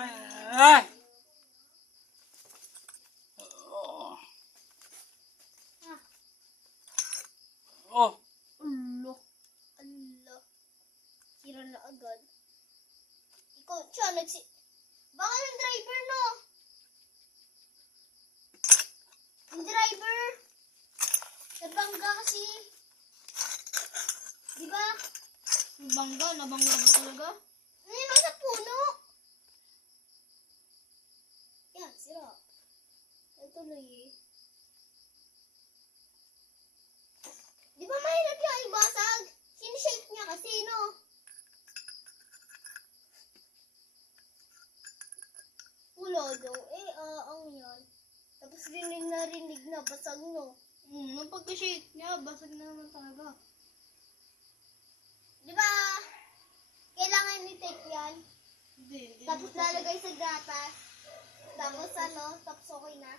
Ay! Oh. Oh. Ulo. Ala. Sira na agad. Ikaw, siya, baka ng driver, no? Yung driver. Nabangga kasi. Diba? Nabangga ba talaga? Ngayon, sa puno. Yan, sira. Ito na eh. Di ba mahirap yung ibasag? Sinishake niya kasi, no? Wala daw. Ang yan. Tapos narinig na, basag, no? Nung pagka-shake niya, basag na naman talaga. Di ba? Kailangan ni-take yan. Hindi. Tapos lalagay sa gatas. Tapos tapos okay na.